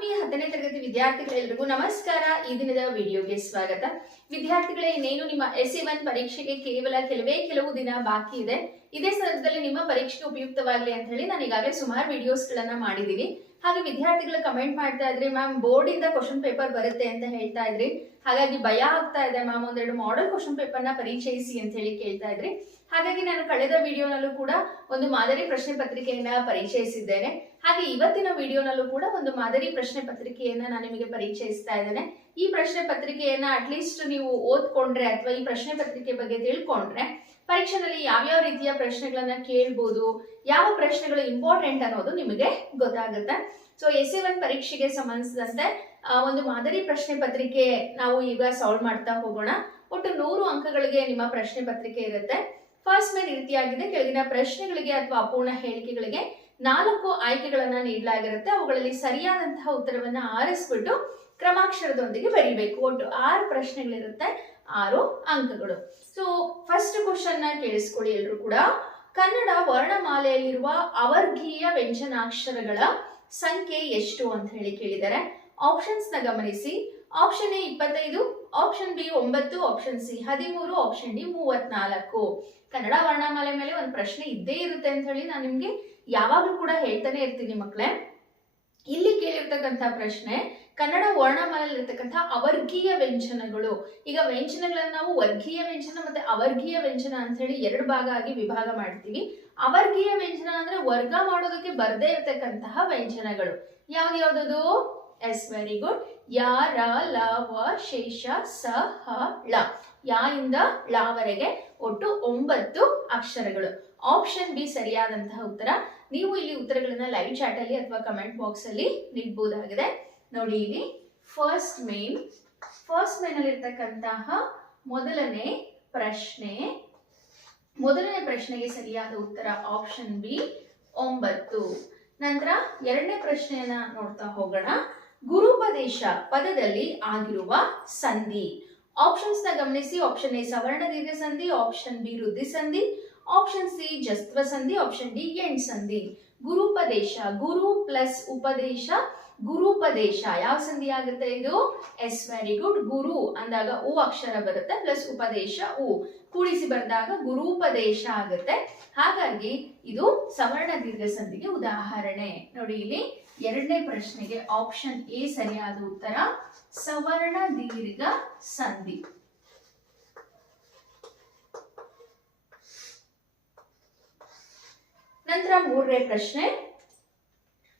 ಆತ್ಮೀಯ ಹತ್ತನೇ ತರಗತಿ ವಿದ್ಯಾರ್ಥಿಗಳೆಲ್ಲರಿಗೂ ನಮಸ್ಕಾರ. ಈ ದಿನದ ವಿಡಿಯೋಗೆ ಸ್ವಾಗತ. ವಿದ್ಯಾರ್ಥಿಗಳೇ, ಇನ್ನೇನು ನಿಮ್ಮ ಎಸ್ ಒನ್ ಪರೀಕ್ಷೆಗೆ ಕೇವಲ ಕೆಲವೇ ಕೆಲವು ದಿನ ಬಾಕಿ ಇದೆ. ಇದೇ ಸಂದರ್ಭದಲ್ಲಿ ನಿಮ್ಮ ಪರೀಕ್ಷೆಗೆ ಉಪಯುಕ್ತವಾಗಲಿ ಅಂತ ಹೇಳಿ ನಾನು ಈಗಾಗಲೇ ಸುಮಾರು ವಿಡಿಯೋಸ್ ಗಳನ್ನ ಹಾಗೆ ವಿದ್ಯಾರ್ಥಿಗಳು ಕಮೆಂಟ್ ಮಾಡ್ತಾ ಇದ್ರಿ, ಮ್ಯಾಮ್ ಬೋರ್ಡ್ ಇಂದ ಕ್ವಶನ್ ಪೇಪರ್ ಬರುತ್ತೆ ಅಂತ ಹೇಳ್ತಾ ಇದ್ರಿ. ಹಾಗಾಗಿ ಭಯ ಆಗ್ತಾ ಇದೆ ಮ್ಯಾಮ್, ಒಂದೆರಡು ಮಾಡೆಲ್ ಕ್ವಶನ್ ಪೇಪರ್ನ ಪರಿಚಯಿಸಿ ಅಂತ ಹೇಳಿ ಕೇಳ್ತಾ ಇದ್ರಿ. ಹಾಗಾಗಿ ನಾನು ಕಳೆದ ವಿಡಿಯೋನಲ್ಲೂ ಕೂಡ ಒಂದು ಮಾದರಿ ಪ್ರಶ್ನೆ ಪತ್ರಿಕೆಯನ್ನ ಪರಿಚಯಿಸಿದ್ದೇನೆ ಹಾಗೆ ಇವತ್ತಿನ ವಿಡಿಯೋನಲ್ಲೂ ಕೂಡ ಒಂದು ಮಾದರಿ ಪ್ರಶ್ನೆ ಪತ್ರಿಕೆಯನ್ನ ನಾನು ನಿಮಗೆ ಪರಿಚಯಿಸ್ತಾ ಇದ್ದೇನೆ. ಈ ಪ್ರಶ್ನೆ ಪತ್ರಿಕೆಯನ್ನ ಅಟ್ಲೀಸ್ಟ್ ನೀವು ಓದ್ಕೊಂಡ್ರೆ ಅಥವಾ ಈ ಪ್ರಶ್ನೆ ಪತ್ರಿಕೆ ಬಗ್ಗೆ ತಿಳ್ಕೊಂಡ್ರೆ ಪರೀಕ್ಷೆನಲ್ಲಿ ಯಾವ್ಯಾವ ರೀತಿಯ ಪ್ರಶ್ನೆಗಳನ್ನ ಕೇಳ್ಬೋದು, ಯಾವ ಪ್ರಶ್ನೆಗಳು ಇಂಪಾರ್ಟೆಂಟ್ ಅನ್ನೋದು ನಿಮಗೆ ಗೊತ್ತಾಗುತ್ತೆ. ಸೊ ಎಸ್ ಎ ಒನ್ ಪರೀಕ್ಷೆಗೆ ಸಂಬಂಧಿಸಿದಂತೆ ಒಂದು ಮಾದರಿ ಪ್ರಶ್ನೆ ಪತ್ರಿಕೆ ನಾವು ಈಗ ಸಾಲ್ವ್ ಮಾಡ್ತಾ ಹೋಗೋಣ. ಒಟ್ಟು ನೂರು ಅಂಕಗಳಿಗೆ ನಿಮ್ಮ ಪ್ರಶ್ನೆ ಪತ್ರಿಕೆ ಇರುತ್ತೆ. ಫಸ್ಟ್ ಮೇಲೆ ರೀತಿಯಾಗಿದೆ. ಕೆಳಗಿನ ಪ್ರಶ್ನೆಗಳಿಗೆ ಅಥವಾ ಅಪೂರ್ಣ ಹೇಳಿಕೆಗಳಿಗೆ ನಾಲ್ಕು ಆಯ್ಕೆಗಳನ್ನ ನೀಡಲಾಗಿರುತ್ತೆ. ಅವುಗಳಲ್ಲಿ ಸರಿಯಾದಂತಹ ಉತ್ತರವನ್ನ ಆರಿಸ್ಬಿಟ್ಟು ಕ್ರಮಾಕ್ಷರದೊಂದಿಗೆ ಬರೀಬೇಕು. ಒಟ್ಟು ಆರು ಪ್ರಶ್ನೆಗಳಿರುತ್ತೆ, ಆರು ಅಂಕಗಳು. ಸೊ ಫಸ್ಟ್ ಕ್ವಶನ್ನ ಕೇಳಿಸ್ಕೊಳ್ಳಿ ಎಲ್ರು ಕೂಡ. ಕನ್ನಡ ವರ್ಣಮಾಲೆಯಲ್ಲಿರುವ ಅವರ್ಗೀಯ ವ್ಯಂಜನಾಕ್ಷರಗಳ ಸಂಖ್ಯೆ ಎಷ್ಟು ಅಂತ ಹೇಳಿ ಕೇಳಿದ್ದಾರೆ ಆಪ್ಷನ್ಸ್ನ ಗಮನಿಸಿ. ಆಪ್ಷನ್ ಎ ಇಪ್ಪತ್ತೈದು ಆಪ್ಷನ್ ಬಿ ಒಂಬತ್ತು ಆಪ್ಷನ್ ಸಿ ಹದಿಮೂರು ಆಪ್ಷನ್ ಡಿ ಮೂವತ್ನಾಲ್ಕು. ಕನ್ನಡ ವರ್ಣಮಾಲೆ ಮೇಲೆ ಒಂದು ಪ್ರಶ್ನೆ ಇದ್ದೇ ಇರುತ್ತೆ ಅಂತ ಹೇಳಿ ನಾನು ನಿಮ್ಗೆ ಯಾವಾಗಲೂ ಕೂಡ ಹೇಳ್ತಾನೆ ಇರ್ತೀನಿ ಮಕ್ಕಳೇ ಇಲ್ಲಿ ಕೇಳಿರ್ತಕ್ಕಂಥ ಪ್ರಶ್ನೆ, ಕನ್ನಡ ವರ್ಣಮಾಲಲ್ಲಿರ್ತಕ್ಕಂಥ ಅವರ್ಗೀಯ ವ್ಯಂಜನಗಳು. ಈಗ ವ್ಯಂಜನಗಳನ್ನ ನಾವು ವರ್ಗೀಯ ವ್ಯಂಜನ ಮತ್ತೆ ಅವರ್ಗೀಯ ವ್ಯಂಜನ ಅಂತ ಹೇಳಿ ಎರಡು ಭಾಗ ಆಗಿ ವಿಭಾಗ ಮಾಡ್ತೀವಿ. ಅವರ್ಗೀಯ ವ್ಯಂಜನ ಅಂದ್ರೆ ವರ್ಗ ಮಾಡೋದಕ್ಕೆ ಬರ್ದೇ ಇರತಕ್ಕಂತಹ ವ್ಯಂಜನಗಳು. ಯಾವ್ದು ಯಾವ್ದದು? S, very good. ಯಾ, ರ, ಲ, ವ, ಶೇಷ, ಸ, ಹ, ಳ. ಯಾ ಇಂದ ಳವರೆಗೆ ಒಟ್ಟು ಒಂಬತ್ತು ಅಕ್ಷರಗಳು. ಆಪ್ಷನ್ ಬಿ ಸರಿಯಾದಂತಹ ಉತ್ತರ ನೀವು ಇಲ್ಲಿ ಉತ್ತರಗಳನ್ನ ಲೈವ್ ಚಾಟ್ ಅಲ್ಲಿ ಅಥವಾ ಕಮೆಂಟ್ ಬಾಕ್ಸ್ ಅಲ್ಲಿ ನೀಡಬಹುದಾಗಿದೆ ನೋಡಿ ಇಲ್ಲಿ ಫಸ್ಟ್ ಮೇನ್ ಫಸ್ಟ್ ಮೇನ್ ಅಲ್ಲಿ ಇರ್ತಕ್ಕಂತಹ ಮೊದಲನೇ ಪ್ರಶ್ನೆ. ಮೊದಲನೇ ಪ್ರಶ್ನೆಗೆ ಸರಿಯಾದ ಉತ್ತರ ಆಪ್ಷನ್ ಬಿ ಒಂಬತ್ತು. ನಂತರ ಎರಡನೇ ಪ್ರಶ್ನೆಯನ್ನ ನೋಡ್ತಾ ಹೋಗೋಣ. ಗುರುಪದೇಶ ಪದದಲ್ಲಿ ಆಗಿರುವ ಸಂಧಿ. ಆಪ್ಷನ್ಸ್ನ ಗಮನಿಸಿ. ಆಪ್ಷನ್ ಎ ಸವರ್ಣ ದೀರ್ಘ ಸಂಧಿ ಆಪ್ಷನ್ ಬಿ ವೃದ್ಧಿ ಸಂಧಿ. ಆಪ್ಷನ್ ಸಿ ಜಸ್ತ್ವ ಸಂಧಿ ಆಪ್ಷನ್ ಡಿ ಎಂಡ್ ಸಂಧಿ ಗುರುಪದೇಶ ಗುರು ಪ್ಲಸ್ ಉಪದೇಶ ಗುರುಪದೇಶ ಯಾವ ಸಂಧಿ ಆಗುತ್ತೆ ಇದು? ಎಸ್ ವೆರಿ ಗುಡ್ ಗುರು ಅಂದಾಗ ಓ ಅಕ್ಷರ ಬರುತ್ತೆ ಪ್ಲಸ್ ಉಪದೇಶ ಓ ಕೂಡಿಸಿ ಬಂದಾಗ ಗುರುಪದೇಶ ಆಗುತ್ತೆ. ಹಾಗಾಗಿ ಇದು ಸವರ್ಣ ದೀರ್ಘ ಸಂಧಿಗೆ ಉದಾಹರಣೆ. ನೋಡಿ ಇಲ್ಲಿ ಎರಡನೇ ಪ್ರಶ್ನೆಗೆ ಆಪ್ಷನ್ ಎ ಸರಿಯಾದ ಉತ್ತರ, ಸವರ್ಣ ದೀರ್ಘ ಸಂಧಿ. ನಂತರ ಮೂರನೇ ಪ್ರಶ್ನೆ.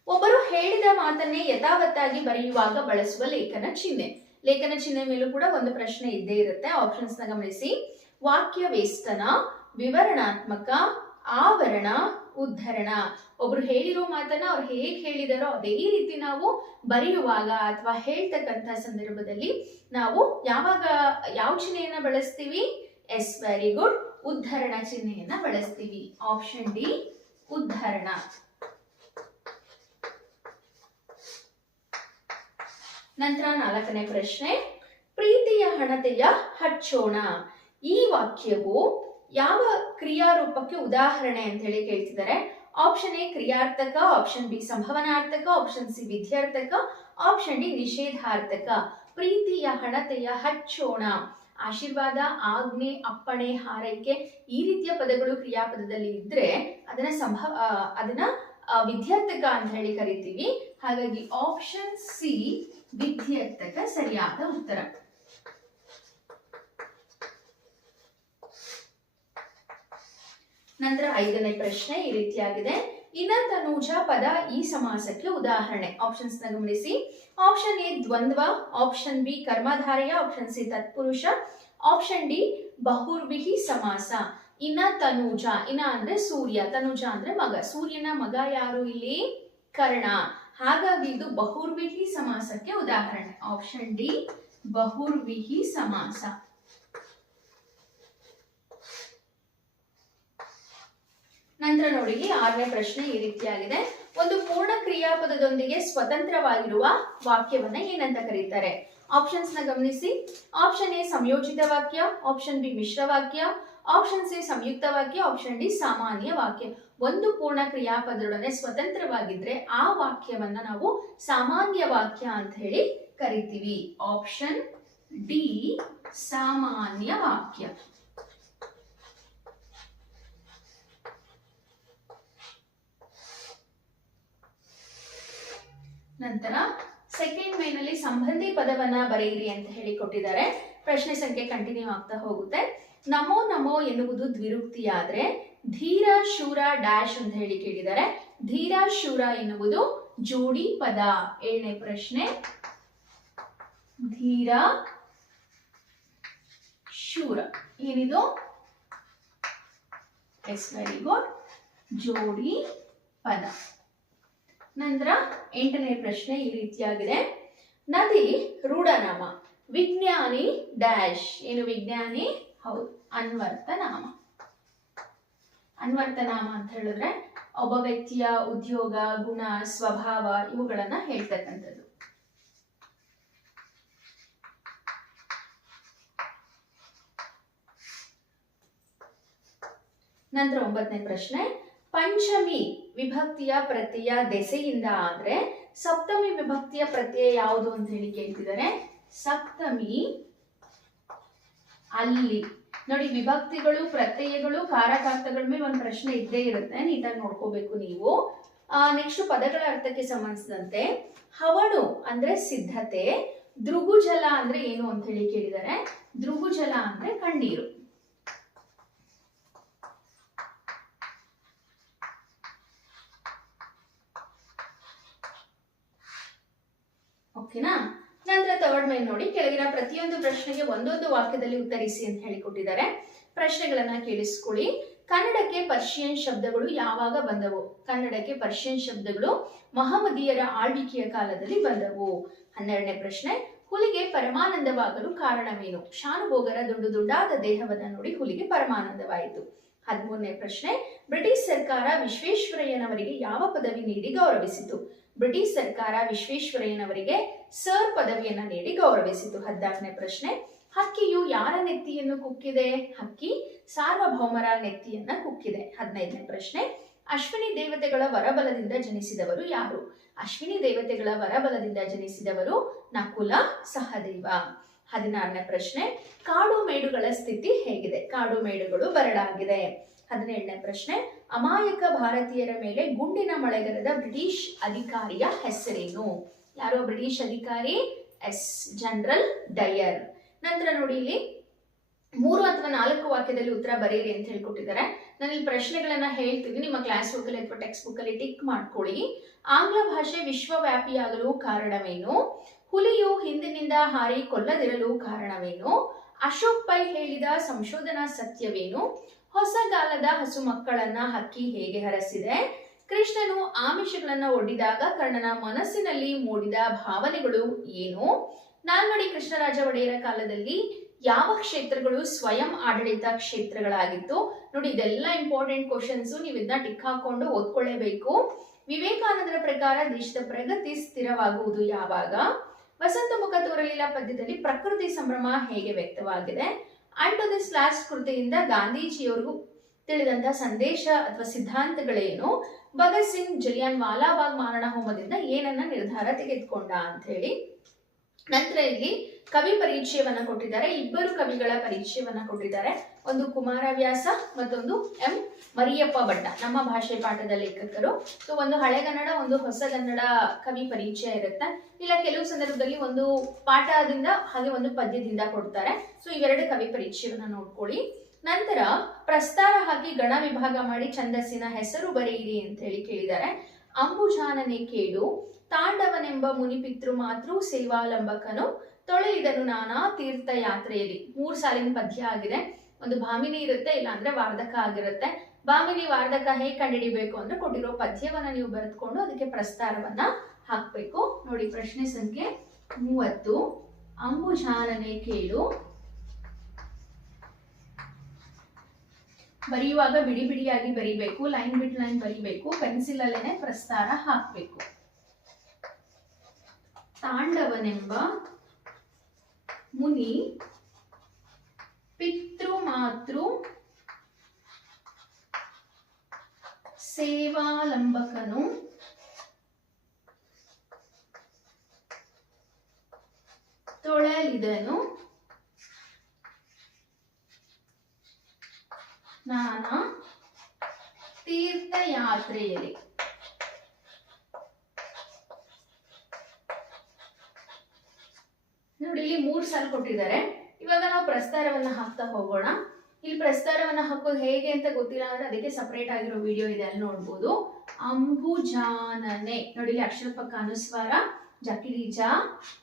ಒಬ್ಬರು ಹೇಳಿದ ಮಾತನ್ನೇ ಯಥಾವತ್ತಾಗಿ ಬರೆಯುವಾಗ ಬಳಸುವ ಲೇಖನ ಚಿಹ್ನೆ. ಲೇಖನ ಚಿಹ್ನೆ ಮೇಲೂ ಕೂಡ ಒಂದು ಪ್ರಶ್ನೆ ಇದ್ದೇ ಇರುತ್ತೆ. ಆಪ್ಷನ್ಸ್ನ ಗಮನಿಸಿ. ವಾಕ್ಯ ವೇಸ್ತನ ವಿವರಣಾತ್ಮಕ, ಆವರಣ, ಉದ್ಧರಣ. ಒಬ್ರು ಹೇಳಿರೋ ಮಾತನ್ನ ಅವ್ರು ಹೇಗ್ ಹೇಳಿದಾರೋ ಅದೇ ರೀತಿ ನಾವು ಬರೆಯುವಾಗ ಅಥವಾ ಹೇಳ್ತಕ್ಕಂತ ಸಂದರ್ಭದಲ್ಲಿ ನಾವು ಯಾವಾಗ, ಯಾವ ಚಿಹ್ನೆಯನ್ನ ಬಳಸ್ತೀವಿ? Yes, very good. ಉದ್ಧರಣ ಚಿಹ್ನೆಯನ್ನ ಬಳಸ್ತೀವಿ. Option D. ಉದ್ಧರಣ. ನಂತರ ನಾಲ್ಕನೇ ಪ್ರಶ್ನೆ, ಪ್ರೀತಿಯ ಹಣತೆಯ ಹಚ್ಚೋಣ. ಈ ವಾಕ್ಯವು ಯಾವ ಕ್ರಿಯಾರೂಪಕ್ಕೆ ಉದಾಹರಣೆ ಅಂತ ಹೇಳಿ ಕೇಳ್ತಿದ್ದಾರೆ. ಆಪ್ಷನ್ ಎ ಕ್ರಿಯಾರ್ಥಕ ಆಪ್ಷನ್ ಬಿ ಸಂಭವನಾರ್ಥಕ ಆಪ್ಷನ್ ಸಿ ವಿದ್ಯಾರ್ಥಕ ಆಪ್ಷನ್ ಡಿ ನಿಷೇಧಾರ್ಥಕ. ಪ್ರೀತಿಯ ಹಣತೆಯ ಹಚ್ಚೋಣ. ಆಶೀರ್ವಾದ, ಆಜ್ಞೆ, ಅಪ್ಪಣೆ, ಹಾರೈಕೆ ಈ ರೀತಿಯ ಪದಗಳು ಕ್ರಿಯಾಪದದಲ್ಲಿ ಇದ್ರೆ ಅದನ್ನ ಸಂಭವ ಅದನ್ನ ವಿದ್ಯಾರ್ಥಕ ಅಂತ ಹೇಳಿ ಕರಿತೀವಿ. ಹಾಗಾಗಿ ಆಪ್ಷನ್ ಸಿ ವಿದ್ಯಾರ್ಥಕ ಸರಿಯಾದ ಉತ್ತರ. ನಂತರ ಐದನೇ ಪ್ರಶ್ನೆ ಈ ರೀತಿಯಾಗಿದೆ. ಇನತನೂಜ ಪದ ಈ ಸಮಾಸಕ್ಕೆ ಉದಾಹರಣೆ. ಆಪ್ಷನ್ಸ್ನ ಗಮನಿಸಿ. ಆಪ್ಷನ್ ಎ ದ್ವಂದ್ವ ಆಪ್ಷನ್ ಬಿ ಕರ್ಮಧಾರಯ ಆಪ್ಷನ್ ಸಿ ತತ್ಪುರುಷ ಆಪ್ಷನ್ ಡಿ ಬಹುರ್ವಿಹಿ ಸಮಾಸ. ಇನ ತನುಜ ಇನ ಅಂದ್ರೆ ಸೂರ್ಯ, ತನುಜ ಅಂದ್ರೆ ಮಗ. ಸೂರ್ಯನ ಮಗ ಯಾರು ಇಲ್ಲಿ? ಕರ್ಣ. ಹಾಗಾಗಿ ಇದು ಬಹುರ್ವಿಹಿ ಸಮಾಸಕ್ಕೆ ಉದಾಹರಣೆ. ಆಪ್ಷನ್ ಡಿ ಬಹುರ್ವಿಹಿ ಸಮಾಸ. ನಂತರ ನೋಡಿ ಆರನೇ ಪ್ರಶ್ನೆ ಈ ರೀತಿಯಾಗಿದೆ. ಒಂದು ಪೂರ್ಣ ಕ್ರಿಯಾಪದದೊಂದಿಗೆ ಸ್ವತಂತ್ರವಾಗಿರುವ ವಾಕ್ಯವನ್ನ ಏನಂತ ಕರೀತಾರೆ? ಆಪ್ಷನ್ಸ್ನ ಗಮನಿಸಿ. ಆಪ್ಷನ್ ಎ ಸಂಯೋಜಿತ ವಾಕ್ಯ ಆಪ್ಷನ್ ಬಿ ಮಿಶ್ರ ವಾಕ್ಯ ಆಪ್ಷನ್ ಸಿ ಸಂಯುಕ್ತ ವಾಕ್ಯ ಆಪ್ಷನ್ ಡಿ ಸಾಮಾನ್ಯ ವಾಕ್ಯ. ಒಂದು ಪೂರ್ಣ ಕ್ರಿಯಾಪದರೊಡನೆ ಸ್ವತಂತ್ರವಾಗಿದ್ರೆ ಆ ವಾಕ್ಯವನ್ನ ನಾವು ಸಾಮಾನ್ಯ ವಾಕ್ಯ ಅಂತ ಹೇಳಿ ಕರಿತೀವಿ. ಆಪ್ಷನ್ ಡಿ ಸಾಮಾನ್ಯ ವಾಕ್ಯ. ನಂತರ ಸೆಕೆಂಡ್ ಮೈನಲ್ಲಿ ಸಂಬಂಧಿ ಪದವನ್ನ ಬರೆಯಿರಿ ಅಂತ ಹೇಳಿ ಕೊಟ್ಟಿದ್ದಾರೆ. ಪ್ರಶ್ನೆ ಸಂಖ್ಯೆ ಕಂಟಿನ್ಯೂ ಆಗ್ತಾ ಹೋಗುತ್ತೆ. ನಮೋ ನಮೋ ಎನ್ನುವುದು ದ್ವಿರುಕ್ತಿಯಾದ್ರೆ ಧೀರ ಶೂರ ಡ್ಯಾಶ್ ಅಂತ ಹೇಳಿ ಕೇಳಿದ್ದಾರೆ. ಧೀರ ಶೂರ ಎನ್ನುವುದು ಜೋಡಿ ಪದ. ಏಳನೇ ಪ್ರಶ್ನೆ. ಧೀರ ಶೂರ. ಏನಿದು? ಎಸ್ ವೆರಿ ಗುಡ್ ಜೋಡಿ ಪದ. ನಂತರ ಎಂಟನೇ ಪ್ರಶ್ನೆ ಈ ರೀತಿಯಾಗಿದೆ. ನದಿ ರೂಢನಾಮ. ವಿಜ್ಞಾನಿ ಡ್ಯಾಶ್. ಏನು ವಿಜ್ಞಾನಿ? ಹೌದು ಅನ್ವರ್ತನಾಮ ಅನ್ವರ್ತನಾಮ ಅಂತ ಹೇಳಿದ್ರೆ ಒಬ್ಬ ವ್ಯಕ್ತಿಯ ಉದ್ಯೋಗ, ಗುಣ, ಸ್ವಭಾವ ಇವುಗಳನ್ನ ಹೇಳ್ತಕ್ಕಂಥದ್ದು. ನಂತರ ಒಂಬತ್ತನೇ ಪ್ರಶ್ನೆ. ಪಂಚಮಿ ವಿಭಕ್ತಿಯ ಪ್ರತ್ಯಯ ದೆಸೆಯಿಂದ ಆದ್ರೆ ಸಪ್ತಮಿ ವಿಭಕ್ತಿಯ ಪ್ರತ್ಯಯ ಯಾವುದು ಅಂತ ಹೇಳಿ ಕೇಳ್ತಿದ್ದಾರೆ. ಸಪ್ತಮಿ ಅಲ್ಲಿ. ನೋಡಿ, ವಿಭಕ್ತಿಗಳು, ಪ್ರತ್ಯಯಗಳು, ಕಾರಕಾರ್ಥಗಳ ಮೇಲೆ ಒಂದು ಪ್ರಶ್ನೆ ಇದ್ದೇ ಇರುತ್ತೆ. ನೀಟಾಗಿ ನೋಡ್ಕೋಬೇಕು ನೀವು. ನೆಕ್ಸ್ಟ್ ಪದಗಳ ಅರ್ಥಕ್ಕೆ ಸಂಬಂಧಿಸಿದಂತೆ ಹವಣು ಅಂದ್ರೆ ಸಿದ್ಧತೆ, ದೃಗುಜಲ ಅಂದ್ರೆ ಏನು ಅಂತ ಹೇಳಿ ಕೇಳಿದ್ದಾರೆ. ದೃಗುಜಲ ಅಂದ್ರೆ ಕಣ್ಣೀರು. ಓಕೆನಾ ನಂತರ ತರ್ಡ್ ಮೇಲೆ ನೋಡಿ ಕೆಳಗಿನ ಪ್ರತಿಯೊಂದು ಪ್ರಶ್ನೆಗೆ ಒಂದೊಂದು ವಾಕ್ಯದಲ್ಲಿ ಉತ್ತರಿಸಿ ಅಂತ ಹೇಳಿಕೊಟ್ಟಿದ್ದಾರೆ. ಪ್ರಶ್ನೆಗಳನ್ನ ಕೇಳಿಸ್ಕೊಳ್ಳಿ. ಕನ್ನಡಕ್ಕೆ ಪರ್ಷಿಯನ್ ಶಬ್ದಗಳು ಯಾವಾಗ ಬಂದವು? ಕನ್ನಡಕ್ಕೆ ಪರ್ಷಿಯನ್ ಶಬ್ದಗಳು ಮಹಮ್ಮದೀಯರ ಆಳ್ವಿಕೆಯ ಕಾಲದಲ್ಲಿ ಬಂದವು. ಹನ್ನೆರಡನೇ ಪ್ರಶ್ನೆ, ಹುಲಿಗೆ ಪರಮಾನಂದವಾಗಲು ಕಾರಣವೇನು? ಶಾನುಭೋಗರ ದುಂಡು ದುಂಡಾದ ದೇಹವನ್ನ ನೋಡಿ ಹುಲಿಗೆ ಪರಮಾನಂದವಾಯಿತು. ಹದಿಮೂರನೇ ಪ್ರಶ್ನೆ, ಬ್ರಿಟಿಷ್ ಸರ್ಕಾರ ವಿಶ್ವೇಶ್ವರಯ್ಯನವರಿಗೆ ಯಾವ ಪದವಿ ನೀಡಿ ಗೌರವಿಸಿತು? ಬ್ರಿಟಿಷ್ ಸರ್ಕಾರ ವಿಶ್ವೇಶ್ವರಯ್ಯನವರಿಗೆ ಸರ್ ಪದವಿಯನ್ನ ನೀಡಿ ಗೌರವಿಸಿತು. ಹದಿನಾಲ್ಕನೇ ಪ್ರಶ್ನೆ, ಹಕ್ಕಿಯು ಯಾರ ನೆತ್ತಿಯನ್ನು ಕುಕ್ಕಿದೆ? ಹಕ್ಕಿ ಸಾರ್ವಭೌಮರ ನೆತ್ತಿಯನ್ನ ಕುಕ್ಕಿದೆ. ಹದಿನೈದನೇ ಪ್ರಶ್ನೆ, ಅಶ್ವಿನಿ ದೇವತೆಗಳ ವರಬಲದಿಂದ ಜನಿಸಿದವರು ಯಾರು? ಅಶ್ವಿನಿ ದೇವತೆಗಳ ವರಬಲದಿಂದ ಜನಿಸಿದವರು ನಕುಲ ಸಹದೇವ. ಹದಿನಾರನೇ ಪ್ರಶ್ನೆ, ಕಾಡು ಮೇಡುಗಳ ಸ್ಥಿತಿ ಹೇಗಿದೆ? ಕಾಡು ಮೇಡುಗಳು ಬರಡಾಗಿದೆ. ಹದಿನೇಳನೇ ಪ್ರಶ್ನೆ ಅಮಾಯಕ ಭಾರತೀಯರ ಮೇಲೆ ಗುಂಡಿನ ಮಳೆಗರೆದ ಬ್ರಿಟಿಷ್ ಅಧಿಕಾರಿಯ ಹೆಸರೇನು? ಯಾರೋ ಬ್ರಿಟಿಷ್ ಅಧಿಕಾರಿ? ಎಸ್. General Dyer. ನಂತರ ನೋಡಿ ಇಲ್ಲಿ. ಮೂರು ಅಥವಾ ನಾಲ್ಕು ವಾಕ್ಯದಲ್ಲಿ ಉತ್ತರ ಬರೀರಿ ಅಂತ ಹೇಳ್ಕೊಟ್ಟಿದ್ದಾರೆ. ನಾನು ಇಲ್ಲಿ ಪ್ರಶ್ನೆಗಳನ್ನ ಹೇಳ್ತೀವಿ ನಿಮ್ಮ ಕ್ಲಾಸ್ ಬುಕ್ ಅಲ್ಲಿ ಅಥವಾ ಟೆಕ್ಸ್ಟ್ ಬುಕ್ ಅಲ್ಲಿ ಟಿಕ್ ಮಾಡ್ಕೊಳ್ಳಿ. ಆಂಗ್ಲ ಭಾಷೆ ವಿಶ್ವವ್ಯಾಪಿಯಾಗಲು ಕಾರಣವೇನು? ಹುಲಿಯು ಹಿಂದಿನಿಂದ ಹಾರಿ ಕೊಲ್ಲದಿರಲು ಕಾರಣವೇನು? ಅಶೋಕ್ ಪೈ ಹೇಳಿದ ಸಂಶೋಧನಾ ಸತ್ಯವೇನು? ಹೊಸಗಾಲದ ಹಸು ಮಕ್ಕಳನ್ನ ಹಕ್ಕಿ ಹೇಗೆ ಹರಸಿದೆ? ಕೃಷ್ಣನು ಆಮಿಷಗಳನ್ನ ಒಡ್ಡಿದಾಗ ಕರ್ಣನ ಮನಸ್ಸಿನಲ್ಲಿ ಮೂಡಿದ ಭಾವನೆಗಳು ಏನು? ನಾಲ್ವಡಿ ಕೃಷ್ಣರಾಜ ಒಡೆಯರ ಕಾಲದಲ್ಲಿ ಯಾವ ಕ್ಷೇತ್ರಗಳು ಸ್ವಯಂ ಆಡಳಿತ ಕ್ಷೇತ್ರಗಳಾಗಿತ್ತು? ನೋಡಿ, ಇದೆಲ್ಲ ಇಂಪಾರ್ಟೆಂಟ್ ಕ್ವಶನ್ಸ್ ನೀವು ಇದನ್ನ ಟಿಕ್ ಹಾಕೊಂಡು ಓದ್ಕೊಳ್ಳೇಬೇಕು. ವಿವೇಕಾನಂದರ ಪ್ರಕಾರ ದೇಶದ ಪ್ರಗತಿ ಸ್ಥಿರವಾಗುವುದು ಯಾವಾಗ? ವಸಂತ ಮುಖ ತೋರಲಿಲ್ಲ ಪದ್ಯದಲ್ಲಿ ಪ್ರಕೃತಿ ಸಂಭ್ರಮ ಹೇಗೆ ವ್ಯಕ್ತವಾಗಿದೆ? ಅಂಡ್ ದಿಸ್ ಲಾಸ್ಟ್ ಕೃತಿಯಿಂದ ಗಾಂಧೀಜಿಯವರು ತಿಳಿದಂತಹ ಸಂದೇಶ ಅಥವಾ ಸಿದ್ಧಾಂತಗಳೇನು? ಭಗತ್ ಸಿಂಗ್, ಜಲಿಯಾನ್ ವಾಲಾಬಾಗ್ ಮಾರಣ ಹೋಮದಿಂದ ಏನನ್ನ ನಿರ್ಧಾರ ತೆಗೆದುಕೊಂಡ ಅಂತ ಹೇಳಿ. ನಂತರ ಇಲ್ಲಿ ಕವಿ ಪರಿಚಯವನ್ನ ಕೊಟ್ಟಿದ್ದಾರೆ. ಇಬ್ಬರು ಕವಿಗಳ ಪರಿಚಯವನ್ನ ಕೊಟ್ಟಿದ್ದಾರೆ. ಒಂದು ಕುಮಾರವ್ಯಾಸ ಮತ್ತೊಂದು ಎಂ ಮರಿಯಪ್ಪ ಭಟ್ಟ. ನಮ್ಮ ಭಾಷೆ ಪಾಠದ ಲೇಖಕರು. ಸೊ, ಒಂದು ಹಳೆಗನ್ನಡ ಒಂದು ಹೊಸಗನ್ನಡ ಕವಿ ಪರಿಚಯ ಇರುತ್ತೆ. ಇಲ್ಲ, ಕೆಲವು ಸಂದರ್ಭದಲ್ಲಿ ಒಂದು ಪಾಠದಿಂದ ಹಾಗೆ ಒಂದು ಪದ್ಯದಿಂದ ಕೊಡ್ತಾರೆ. ಸೊ, ಇವೆರಡು ಕವಿ ಪರಿಚಯವನ್ನು ನೋಡ್ಕೊಳ್ಳಿ. ನಂತರ ಪ್ರಸ್ತಾರ ಹಾಕಿ ಗಣ ವಿಭಾಗ ಮಾಡಿ ಛಂದಸ್ಸಿನ ಹೆಸರು ಬರೆಯಿರಿ ಅಂತ ಹೇಳಿ ಕೇಳಿದ್ದಾರೆ. ಅಂಬುಜಾನನೆ ಕೇಡು, ತಾಂಡವನೆಂಬ ಮುನಿಪಿತೃ ಮಾತೃ ಸೇವಾಲಂಬಕನು ತೊಳೆಯಿದನು ನಾನಾ ತೀರ್ಥಯಾತ್ರೆಯಲ್ಲಿ. ಮೂರು ಸಾಲಿನ ಪದ್ಯ ಆಗಿದೆ. ಒಂದು ಭಾಮಿನಿ ಇರುತ್ತೆ ಇಲ್ಲ ಅಂದ್ರೆ ವಾರ್ಧಕ ಆಗಿರುತ್ತೆ. ಭಾಮಿನಿ, ವಾರ್ಧಕ ಹೇಗೆ ಕಂಡುಹಿಡಿಬೇಕು ಅಂದ್ರೆ ಕೊಟ್ಟಿರೋ ಪದ್ಯವನ್ನ ನೀವು ಬರೆದುಕೊಂಡು ಅದಕ್ಕೆ ಪ್ರಸ್ತಾರವನ್ನ ಹಾಕ್ಬೇಕು. ನೋಡಿ, ಪ್ರಶ್ನೆ ಸಂಖ್ಯೆ ಮೂವತ್ತು. ಅಂಬುಜಾಲನೆ ಕೇಳು. ಬರೆಯುವಾಗ ಬಿಡಿ ಬಿಡಿಯಾಗಿ ಬರಿಬೇಕು, ಲೈನ್ ಬಿಟ್ ಲೈನ್ ಬರಿಬೇಕು ಪೆನ್ಸಿಲ್ ಅಲ್ಲೇನೆ ಪ್ರಸ್ತಾರ ಹಾಕ್ಬೇಕು. ತಾಂಡವನೆಂಬ ಮುನಿ ಪಿತೃ ಮಾತೃ ಸೇವಾಲಂಬಕನು. ತೊಳಲಿದನು. ನಾನಾ ತೀರ್ಥಯಾತ್ರೆಯಲ್ಲಿ. ನೋಡಿ ಇಲ್ಲಿ ಮೂರು ಸಾಲು ಕೊಟ್ಟಿದ್ದಾರೆ. ಇವಾಗ ನಾವು ಪ್ರಸ್ತಾರವನ್ನ ಹಾಕ್ತಾ ಹೋಗೋಣ. ಇಲ್ಲಿ ಪ್ರಸ್ತಾರವನ್ನ ಹಾಕೋದು ಹೇಗೆ ಅಂತ ಗೊತ್ತಿಲ್ಲ ಅಂದ್ರೆ ಅದಕ್ಕೆ ಸಪರೇಟ್ ಆಗಿರೋ ವಿಡಿಯೋ ಇದೆ, ಅಲ್ಲಿ ನೋಡ್ಬೋದು. ಅಂಬುಜಾನನೆ. ನೋಡಿ ಇಲ್ಲಿ ಅಕ್ಷರ ಅನುಸ್ವಾರ ಜಕಿಲಿ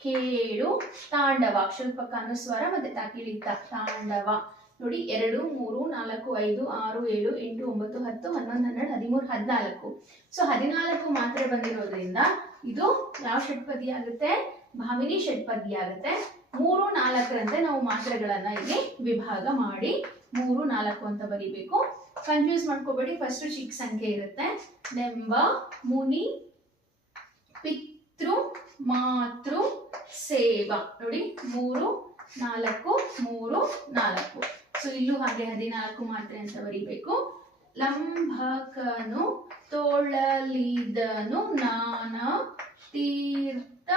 ಕೇಳು, ತಾಂಡವ. ಅಕ್ಷರ ಪಕ್ಕ ಅನುಸ್ವಾರ ಮತ್ತೆ ತಕಿಳಿ ತ ತಾಂಡವ. ನೋಡಿ ಎರಡು, ಮೂರು, ನಾಲ್ಕು, ಐದು, ಆರು, ಏಳು, ಎಂಟು, ಒಂಬತ್ತು, ಹತ್ತು, ಹನ್ನೊಂದು, ಹನ್ನೆರಡು, ಹದಿಮೂರು, ಹದಿನಾಲ್ಕು. ಸೊ ಹದಿನಾಲ್ಕು ಮಾತ್ರ ಬಂದಿರೋದ್ರಿಂದ ಇದು ಯಾವ ಷಟ್ಪದಿ ಆಗುತ್ತೆ ಭಾವಿನಿ ಷಟ್ಪದಿ ಆಗುತ್ತೆ ಮೂರು, ನಾಲ್ಕರಂತೆ ನಾವು ಮಾತ್ರೆಗಳನ್ನ ಇಲ್ಲಿ ವಿಭಾಗ ಮಾಡಿ ಮೂರು, ನಾಲ್ಕು ಅಂತ ಬರಿಬೇಕು. ಕನ್ಫ್ಯೂಸ್ ಮಾಡ್ಕೋಬೇಡಿ. ಫಸ್ಟ್ ಚಿಕ್ಕ ಸಂಖ್ಯೆ ಇರುತ್ತೆ. ನೆಂಬ ಮುನಿ, ಪಿತೃ, ಮಾತೃ, ಸೇವಾ. ನೋಡಿ, ಮೂರು, ನಾಲ್ಕು ಮೂರು, ನಾಲ್ಕು. ಸೊ ಇಲ್ಲೂ ಹಾಗೆ ಹದಿನಾಲ್ಕು ಮಾತ್ರೆ ಅಂತ ಬರಿಬೇಕು. ಲಂಬಕನು, ತೋಳಲಿದನು, ನಾನ, ತೀರ್ಥ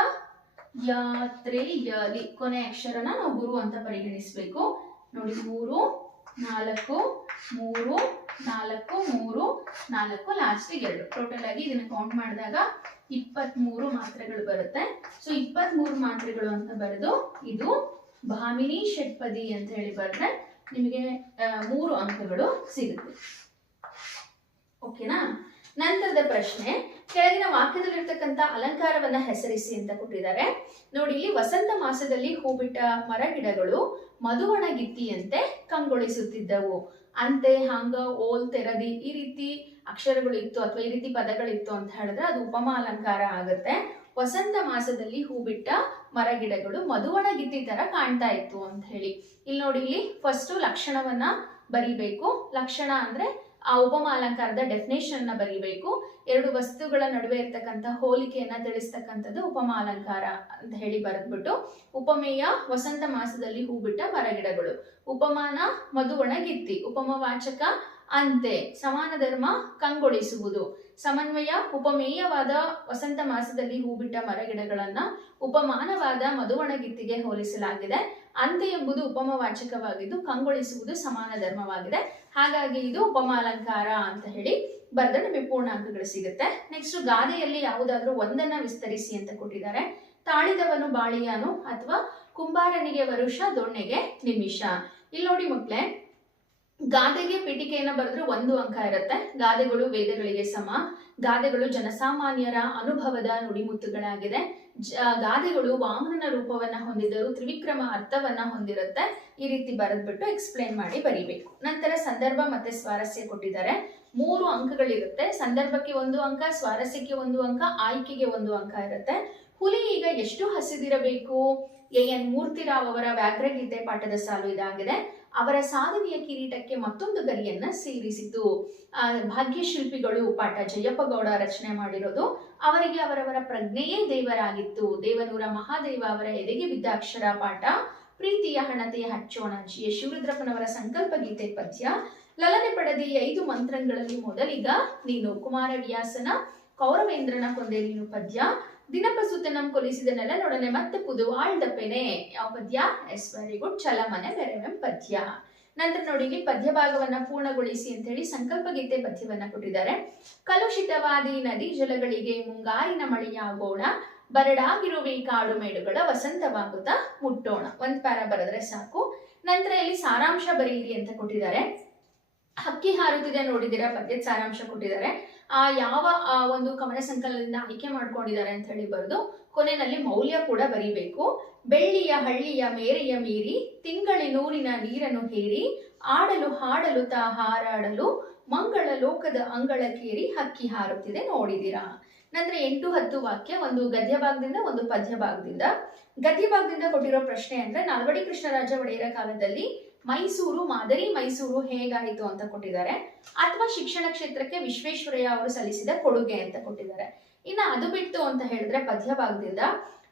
ಯಾತ್ರೆಯಲಿ ಕೊನೆ ಅಕ್ಷರನ ನಾವು ಗುರು ಅಂತ ಪರಿಗಣಿಸಬೇಕು. ನೋಡಿ, ಮೂರು, ನಾಲ್ಕು ಮೂರು ನಾಲ್ಕು ಮೂರು, ನಾಲ್ಕು ಲಾಸ್ಟಿಗೆ ಎರಡು. ಟೋಟಲ್ ಆಗಿ ಇದನ್ನ ಕೌಂಟ್ ಮಾಡಿದಾಗ ಇಪ್ಪತ್ಮೂರು ಮಾತ್ರೆಗಳು ಬರುತ್ತೆ. ಸೊ ಇಪ್ಪತ್ಮೂರು ಮಾತ್ರೆಗಳು ಅಂತ ಬರೆದು ಇದು ಭಾಮಿನಿ ಷಟ್ಪದಿ ಅಂತ ಹೇಳಿ ಬರೆದ್ರೆ ನಿಮಗೆ ಮೂರು ಅಂಕಗಳು ಸಿಗುತ್ತೆ. ಓಕೆನಾ ನಂತರದ ಪ್ರಶ್ನೆ ಕೆಳಗಿನ ವಾಕ್ಯದಲ್ಲಿರ್ತಕ್ಕಂಥ ಅಲಂಕಾರವನ್ನ ಹೆಸರಿಸಿ ಅಂತ ಕೊಟ್ಟಿದ್ದಾರೆ. ನೋಡಿ, ಇಲ್ಲಿ ವಸಂತ ಮಾಸದಲ್ಲಿ ಹೂಬಿಟ್ಟ ಮರ ಗಿಡಗಳು ಮಧುವಣಗಿತ್ತಿಯಂತೆ ಕಂಗೊಳಿಸುತ್ತಿದ್ದವು. ಅಂತೆ ಹಂಗ ಓಲ್ ತೆರದಿ ಈ ರೀತಿ ಅಕ್ಷರಗಳು ಇತ್ತು ಅಥವಾ ಈ ರೀತಿ ಪದಗಳಿತ್ತು ಅಂತ ಹೇಳಿದ್ರೆ ಅದು ಉಪಮಾ ಅಲಂಕಾರ ಆಗುತ್ತೆ. ವಸಂತ ಮಾಸದಲ್ಲಿ ಹೂಬಿಟ್ಟ ಮರ ಗಿಡಗಳು ಮಧುವಣಗಿತ್ತಿ ತರ ಕಾಣ್ತಾ ಇತ್ತು ಅಂತ ಹೇಳಿ. ಇಲ್ಲಿ ನೋಡಿ, ಇಲ್ಲಿ ಫಸ್ಟ್ ಲಕ್ಷಣವನ್ನ ಬರಿಬೇಕು. ಲಕ್ಷಣ ಅಂದ್ರೆ ಆ ಉಪಮ ಅಲಂಕಾರದ ಡೆಫಿನೇಷನ್ ಅನ್ನ ಬರೀಬೇಕು. ಎರಡು ವಸ್ತುಗಳ ನಡುವೆ ಇರ್ತಕ್ಕಂಥ ಹೋಲಿಕೆಯನ್ನ ತಿಳಿಸ್ತಕ್ಕಂಥದ್ದು ಉಪಮ ಅಲಂಕಾರ ಅಂತ ಹೇಳಿ ಬರೆದ್ಬಿಟ್ಟು, ಉಪಮೇಯ ವಸಂತ ಮಾಸದಲ್ಲಿ ಹೂ ಬಿಟ್ಟ ಮರಗಿಡಗಳು. ಉಪಮಾನ ಮಧುವಣಗಿತ್ತಿ, ಉಪಮವಾಚಕ ಅಂತೆ ಸಮಾನ ಧರ್ಮ ಕಂಗೊಳಿಸುವುದು. ಸಮನ್ವಯ, ಉಪಮೇಯವಾದ ವಸಂತ ಮಾಸದಲ್ಲಿ ಹೂಬಿಟ್ಟ ಮರಗಿಡಗಳನ್ನ ಉಪಮಾನವಾದ ಮಧುವಣಗಿತ್ತಿಗೆ ಹೋಲಿಸಲಾಗಿದೆ. ಅಂತೆ ಎಂಬುದು ಉಪಮವಾಚಕವಾಗಿದ್ದು ಕಂಗೊಳಿಸುವುದು ಸಮಾನ ಧರ್ಮವಾಗಿದೆ. ಹಾಗಾಗಿ ಇದು ಉಪಮ ಅಲಂಕಾರ ಅಂತ ಹೇಳಿ ಬರೆದ್ರೆ ನಮಗೆ ಪೂರ್ಣಾಂಕಗಳು ಸಿಗುತ್ತೆ. ನೆಕ್ಸ್ಟ್ ಗಾದೆಯಲ್ಲಿ ಯಾವುದಾದ್ರೂ ಒಂದನ್ನ ವಿಸ್ತರಿಸಿ ಅಂತ ಕೊಟ್ಟಿದ್ದಾರೆ. ತಾಳಿದವನು ಬಾಳಿಯಾನು ಅಥವಾ ಕುಂಬಾರನಿಗೆ ವರುಷ, ದೊಣ್ಣೆಗೆ ನಿಮಿಷ. ಇಲ್ಲಿ ನೋಡಿ ಮಕ್ಳೇ ಗಾದೆಗೆ ಪೀಠಿಕೆಯನ್ನು ಬರೆದ್ರೆ ಒಂದು ಅಂಕ ಇರುತ್ತೆ. ಗಾದೆಗಳು ವೇದಗಳಿಗೆ ಸಮ. ಗಾದೆಗಳು ಜನಸಾಮಾನ್ಯರ ಅನುಭವದ ನುಡಿಮುತ್ತುಗಳಾಗಿದೆ. ಗಾದೆಗಳು ವಾಮನನ ರೂಪವನ್ನ ಹೊಂದಿದ್ದರೂ ತ್ರಿವಿಕ್ರಮ ಅರ್ಥವನ್ನ ಹೊಂದಿರುತ್ತೆ. ಈ ರೀತಿ ಬರೆದ್ಬಿಟ್ಟು ಎಕ್ಸ್ಪ್ಲೇನ್ ಮಾಡಿ ಬರಿಬೇಕು. ನಂತರ ಸಂದರ್ಭ ಮತ್ತೆ ಸ್ವಾರಸ್ಯ ಕೊಟ್ಟಿದ್ದಾರೆ. ಮೂರು ಅಂಕಗಳಿರುತ್ತೆ. ಸಂದರ್ಭಕ್ಕೆ ಒಂದು ಅಂಕ, ಸ್ವಾರಸ್ಯಕ್ಕೆ ಒಂದು ಅಂಕ, ಆಯ್ಕೆಗೆ ಒಂದು ಅಂಕ ಇರುತ್ತೆ. ಹುಲಿ ಈಗ ಎಷ್ಟು ಹಸಿದಿರಬೇಕು? ಎ ಎನ್ ಮೂರ್ತಿರಾವ್ ಅವರ ವ್ಯಾಘ್ರಗೀತೆ ಪಾಠದ ಸಾಲು ಇದಾಗಿದೆ. ಅವರ ಸಾಧನೆಯ ಕಿರೀಟಕ್ಕೆ ಮತ್ತೊಂದು ಗರಿಯನ್ನ ಸೇರಿಸಿತು ಭಾಗ್ಯಶಿಲ್ಪಿಗಳು ಪಾಠ ಜಯಪ್ಪಗೌಡ ರಚನೆ ಮಾಡಿರೋದು. ಅವರಿಗೆ ಅವರವರ ಪ್ರಜ್ಞೆಯೇ ದೇವರಾಗಿತ್ತು. ದೇವನೂರ ಮಹಾದೇವ ಅವರ ಎದೆಗೆ ಬಿದ್ದ ಅಕ್ಷರ ಪಾಠ. ಪ್ರೀತಿಯ ಹಣತೆಯ ಹಚ್ಚೋಣ. ಜಿ. ಎಸ್. ಶಿವರುದ್ರಪ್ಪನವರ ಸಂಕಲ್ಪ ಗೀತೆ ಪದ್ಯ. ಲಲನೆ ಪಡೆದಿ ಐದು ಮಂತ್ರಗಳಲ್ಲಿ ಮೊದಲಿಗ ನೀನು ಕುಮಾರವ್ಯಾಸನ, ಕೌರವೇಂದ್ರನ ಕೊಂದೆ ನೀನು ಪದ್ಯ. ದಿನಪಸುತನಂ ಕೊಲಿಸಿದನೆಲ್ಲ ನೋಡನೆ, ಮತ್ತೆ ಪುದು ಆಳ್ದಪ್ಪೆನೆ ಯಾವ ಪದ್ಯ, ಎಸ್ ವೆರಿ ಗುಡ್ ಚಲಮನೆ ಬೆರೆವೆಂ ಪದ್ಯ. ನಂತರ ನೋಡಿ, ಇಲ್ಲಿ ಪದ್ಯ ಭಾಗವನ್ನ ಪೂರ್ಣಗೊಳಿಸಿ ಅಂತ ಹೇಳಿ ಸಂಕಲ್ಪ ಗೀತೆ ಪದ್ಯವನ್ನ ಕೊಟ್ಟಿದ್ದಾರೆ. ಕಲುಷಿತವಾದಿ ನದಿ ಜಲಗಳಿಗೆ ಮುಂಗಾರಿನ ಮಳೆಯಾಗೋಣ ಬರಡಾಗಿರುವ ಈ ಕಾಡು ಮೇಡುಗಳ ವಸಂತವಾಗುತ್ತಾ ಮುಟ್ಟೋಣ. ಒಂದ್ ಪ್ಯಾರ ಬರೆದ್ರೆ ಸಾಕು. ನಂತರ ಇಲ್ಲಿ ಸಾರಾಂಶ ಬರೆಯಿರಿ ಅಂತ ಕೊಟ್ಟಿದ್ದಾರೆ. ಹಕ್ಕಿ ಹಾರುತ್ತಿದೆ ನೋಡಿದಿರ ಪದ್ಯದ ಸಾರಾಂಶ ಕೊಟ್ಟಿದ್ದಾರೆ. ಯಾವ, ಆ, ಒಂದು ಕವನ ಸಂಕಲನದಿಂದ ಆಯ್ಕೆ ಮಾಡ್ಕೊಂಡಿದ್ದಾರೆ ಅಂತ ಹೇಳಿ ಬರೆದು ಕೊನೆಯಲ್ಲಿ ಮೌಲ್ಯ ಕೂಡ ಬರೀಬೇಕು. ಬೆಳ್ಳಿಯ, ಹಳ್ಳಿಯ ಮೇರೆಯ ಮೀರಿ ತಿಂಗಳಿನೂರಿನ ನೀರನ್ನು ಹೇರಿ, ಆಡಲು ಹಾಡಲು ತಾ ಹಾರಾಡಲು, ಮಂಗಳ ಲೋಕದ ಅಂಗಳಕ್ಕೇರಿ ಹಕ್ಕಿ ಹಾರುತ್ತಿದೆ ನೋಡಿದಿರಾ. ನಂತರ ಎಂಟು ಹತ್ತು ವಾಕ್ಯ, ಒಂದು ಗದ್ಯ ಭಾಗದಿಂದ ಒಂದು ಪದ್ಯ ಭಾಗದಿಂದ ಗದ್ಯ ಭಾಗದಿಂದ ಕೊಟ್ಟಿರೋ ಪ್ರಶ್ನೆ ಅಂದ್ರೆ ನಾಲ್ವಡಿ ಕೃಷ್ಣರಾಜ ಒಡೆಯರ ಕಾಲದಲ್ಲಿ ಮೈಸೂರು, ಮಾದರಿ ಮೈಸೂರು ಹೇಗಾಯಿತು ಅಂತ ಕೊಟ್ಟಿದ್ದಾರೆ. ಅಥವಾ ಶಿಕ್ಷಣ ಕ್ಷೇತ್ರಕ್ಕೆ ವಿಶ್ವೇಶ್ವರಯ್ಯ ಅವರು ಸಲ್ಲಿಸಿದ ಕೊಡುಗೆ ಅಂತ ಕೊಟ್ಟಿದ್ದಾರೆ. ಇನ್ನು ಅದು ಬಿಟ್ಟು ಅಂತ ಹೇಳಿದ್ರೆ ಪದ್ಯ ಭಾಗದಿಂದ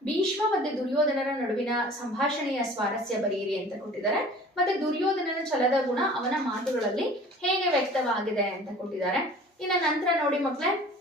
ಭೀಷ್ಮ ಮತ್ತೆ ದುರ್ಯೋಧನರ ನಡುವಿನ ಸಂಭಾಷಣೆಯ ಸ್ವಾರಸ್ಯ ಬರೆಯಿರಿ ಅಂತ ಕೊಟ್ಟಿದ್ದಾರೆ. ಮತ್ತೆ ದುರ್ಯೋಧನನ ಛಲದ ಗುಣ ಅವನ ಮಾತುಗಳಲ್ಲಿ ಹೇಗೆ ವ್ಯಕ್ತವಾಗಿದೆ ಅಂತ ಕೊಟ್ಟಿದ್ದಾರೆ. ಇನ್ನ ನಂತರ ನೋಡಿ ಮಕ್ಕಳೇ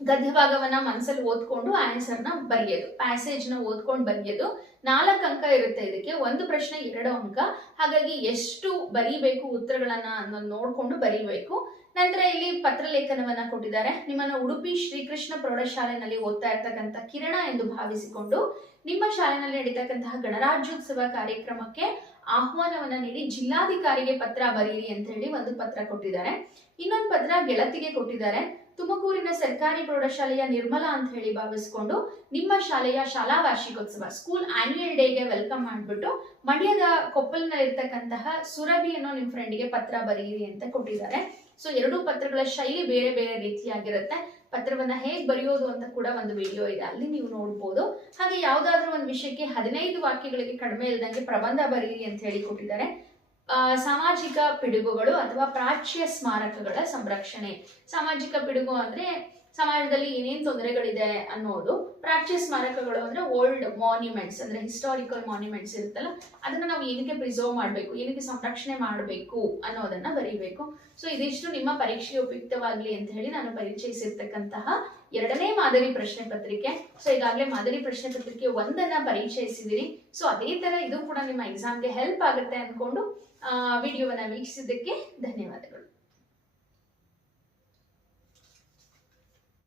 ಗದ್ಯ ಭಾಗವನ್ನ ಮನಸ್ಸಲ್ಲಿ ಓದ್ಕೊಂಡು ಆನ್ಸರ್ನ ಬರೆಯೋದು. ಪ್ಯಾಸೇಜ್ನ ಓದ್ಕೊಂಡು ಬರೆಯೋದು. ನಾಲ್ಕು ಅಂಕ ಇರುತ್ತೆ ಇದಕ್ಕೆ. ಒಂದು ಪ್ರಶ್ನೆ, ಎರಡು ಅಂಕ. ಹಾಗಾಗಿ ಎಷ್ಟು ಬರೀಬೇಕು ಉತ್ತರಗಳನ್ನ ಅನ್ನೋದ್ ನೋಡ್ಕೊಂಡು ಬರೀಬೇಕು. ನಂತರ ಇಲ್ಲಿ ಪತ್ರಲೇಖನವನ್ನ ಕೊಟ್ಟಿದ್ದಾರೆ. ನಿಮ್ಮನ್ನ ಉಡುಪಿ ಶ್ರೀಕೃಷ್ಣ ಪ್ರೌಢಶಾಲೆನಲ್ಲಿ ಓದ್ತಾ ಇರ್ತಕ್ಕಂಥ ಕಿರಣ ಎಂದು ಭಾವಿಸಿಕೊಂಡು ನಿಮ್ಮ ಶಾಲೆನಲ್ಲಿ ನಡೀತಕ್ಕಂತಹ ಗಣರಾಜ್ಯೋತ್ಸವ ಕಾರ್ಯಕ್ರಮಕ್ಕೆ ಆಹ್ವಾನವನ್ನ ನೀಡಿ ಜಿಲ್ಲಾಧಿಕಾರಿಗೆ ಪತ್ರ ಬರೀರಿ ಅಂತ ಹೇಳಿ ಒಂದು ಪತ್ರ ಕೊಟ್ಟಿದ್ದಾರೆ. ಇನ್ನೊಂದು ಪತ್ರ ಗೆಳತಿಗೆ ಕೊಟ್ಟಿದ್ದಾರೆ. ತುಮಕೂರಿನ ಸರ್ಕಾರಿ ಪ್ರೌಢಶಾಲೆಯ ನಿರ್ಮಲಾ ಅಂತ ಹೇಳಿ ಭಾವಿಸ್ಕೊಂಡು ನಿಮ್ಮ ಶಾಲೆಯ ಶಾಲಾ ವಾರ್ಷಿಕೋತ್ಸವ ಸ್ಕೂಲ್ ಆನ್ಯುಯಲ್ ಡೇಗೆ ವೆಲ್ಕಮ್ ಮಾಡ್ಬಿಟ್ಟು ಮಂಡ್ಯದ ಕೊಪ್ಪಲ್ನಲ್ಲಿರ್ತಕ್ಕಂತಹ ಸುರಭಿ ಅನ್ನೋ ನಿಮ್ಮ ಫ್ರೆಂಡ್ಗೆ ಪತ್ರ ಬರೆಯಿರಿ ಅಂತ ಕೊಟ್ಟಿದ್ದಾರೆ. ಸೊ ಎರಡೂ ಪತ್ರಗಳ ಶೈಲಿ ಬೇರೆ ಬೇರೆ ರೀತಿಯಾಗಿರುತ್ತೆ. ಪತ್ರವನ್ನ ಹೇಗೆ ಬರೆಯೋದು ಅಂತ ಕೂಡ ಒಂದು ವಿಡಿಯೋ ಇದೆ. ಅಲ್ಲಿ ನೀವು ನೋಡ್ಬೋದು. ಹಾಗೆ ಯಾವ್ದಾದ್ರು ಒಂದು ವಿಷಯಕ್ಕೆ ಹದಿನೈದು ವಾಕ್ಯಗಳಿಗೆ ಕಡಿಮೆ ಇಲ್ದಂಗೆ ಪ್ರಬಂಧ ಬರೀರಿ ಅಂತ ಹೇಳಿ ಕೊಟ್ಟಿದ್ದಾರೆ. ಸಾಮಾಜಿಕ ಪಿಡುಗುಗಳು ಅಥವಾ ಪ್ರಾಚ್ಯ ಸ್ಮಾರಕಗಳ ಸಂರಕ್ಷಣೆ. ಸಾಮಾಜಿಕ ಪಿಡುಗು ಅಂದ್ರೆ ಸಮಾಜದಲ್ಲಿ ಏನೇನ್ ತೊಂದರೆಗಳಿದೆ ಅನ್ನೋದು. ಪ್ರಾಚ್ಯ ಸ್ಮಾರಕಗಳು ಅಂದ್ರೆ ಓಲ್ಡ್ ಮಾನ್ಯುಮೆಂಟ್ಸ್ ಅಂದ್ರೆ ಹಿಸ್ಟಾರಿಕಲ್ ಮಾನ್ಯುಮೆಂಟ್ಸ್ ಇರುತ್ತಲ್ಲ, ಅದನ್ನ ನಾವು ಏನಕ್ಕೆ ಪ್ರಿಸರ್ವ್ ಮಾಡಬೇಕು, ಏನಕ್ಕೆ ಸಂರಕ್ಷಣೆ ಮಾಡಬೇಕು ಅನ್ನೋದನ್ನ ಬರೀಬೇಕು. ಸೊ ಇದಿಷ್ಟು ನಿಮ್ಮ ಪರೀಕ್ಷೆಗೆ ಉಪಯುಕ್ತವಾಗಲಿ ಅಂತ ಹೇಳಿ ನಾನು ಪರಿಚಯಿಸಿರ್ತಕ್ಕಂತಹ ಎರಡನೇ ಮಾದರಿ ಪ್ರಶ್ನೆ ಪತ್ರಿಕೆ. ಸೊ ಈಗಾಗಲೇ ಮಾದರಿ ಪ್ರಶ್ನೆ ಪತ್ರಿಕೆ ಒಂದನ್ನ ಪರಿಚಯಿಸಿದಿರಿ ಸೊ ಅದೇ ತರ ಇದು ಕೂಡ ನಿಮ್ಮ ಎಕ್ಸಾಮ್ಗೆ ಹೆಲ್ಪ್ ಆಗುತ್ತೆ ಅನ್ಕೊಂಡು ವಿಡಿಯೋವನ್ನ ವೀಕ್ಷಿಸಿದ್ದಕ್ಕೆ ಧನ್ಯವಾದಗಳು.